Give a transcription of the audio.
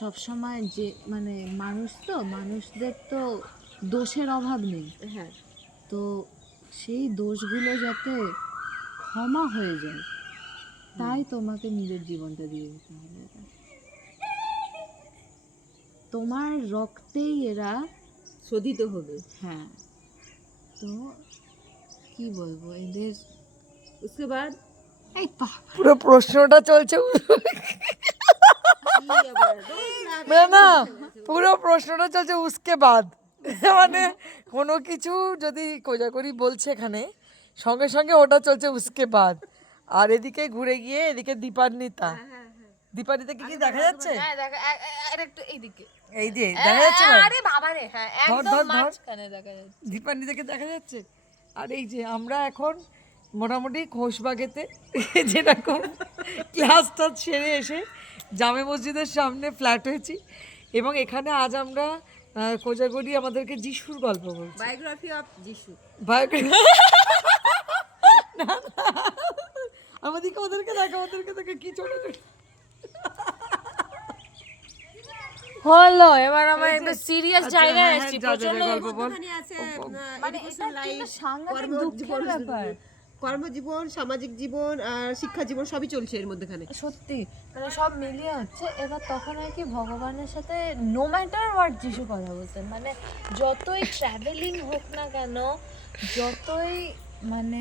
সবসময় যে মানে মানুষদের তো দোষের অভাব নেই। হ্যাঁ, তো সেই দোষগুলো যাতে ক্ষমা হয়ে যায়, তাই তোমাকে নিজের জীবনটা দিয়ে দিতে হবে। তোমার রক্তেই এরা শোধিত হবে। হ্যাঁ, তো কি বলবো এদের उसके बाद এই পুরো প্রশ্নটা চলছে না না পুরো প্রশ্নটা চলছে উসকে বাদ মানে কোনো কিছু যদি কোজাগরি বলছে এখানে সঙ্গে সঙ্গে ওটা চলছে উসকে বাদ। আর এদিকে ঘুরে গিয়ে এদিকে দীপান্বিতা, দীপান্বিতাকে কি দেখা যাচ্ছে? হ্যাঁ দেখা আরেকটু এইদিকে এই যে দেখা যাচ্ছে না? আরে বাবা রে, হ্যাঁ ধর, একদম ধর, ধর। মাঝখানে দেখা যাচ্ছে। দীপান্বিতাকে দেখা যাচ্ছে। আর এই যে আমরা এখন মোটামুটি ঘোষবাগেতে যেরকম ক্লাসটা সেরে এসে জামে মসজিদের সামনে ফ্ল্যাট হয়েছি এবং এখানে আজ আমরা কোজাগরি আমাদেরকে যিশুর গল্প বলছি। Biography of Jishu. আমাদেরকে ওদেরকে দেখো কি ছোট ছোট হলো এবার আমার একটা সিরিয়াস আচ্ছা, জায়গায় হ্যাঁ, আসছি। যা, যা, যা, প্রচন্ড গল্প বল। ওখানে আছে মানে এটা কিন্তু সাংঘাতিক দুঃখের ব্যাপার। কর্মজীবন, সামাজিক জীবন আর শিক্ষা জীবন সবই চলছে এর মধ্যেখানে। সত্যি মানে সব মিলিয়ে হচ্ছে। এবার তখন আর কি ভগবানের সাথে নো ম্যাটার হোয়াট যিশু কথা বলতেন, মানে যতই ট্রাভেলিং হোক না কেন, যতই মানে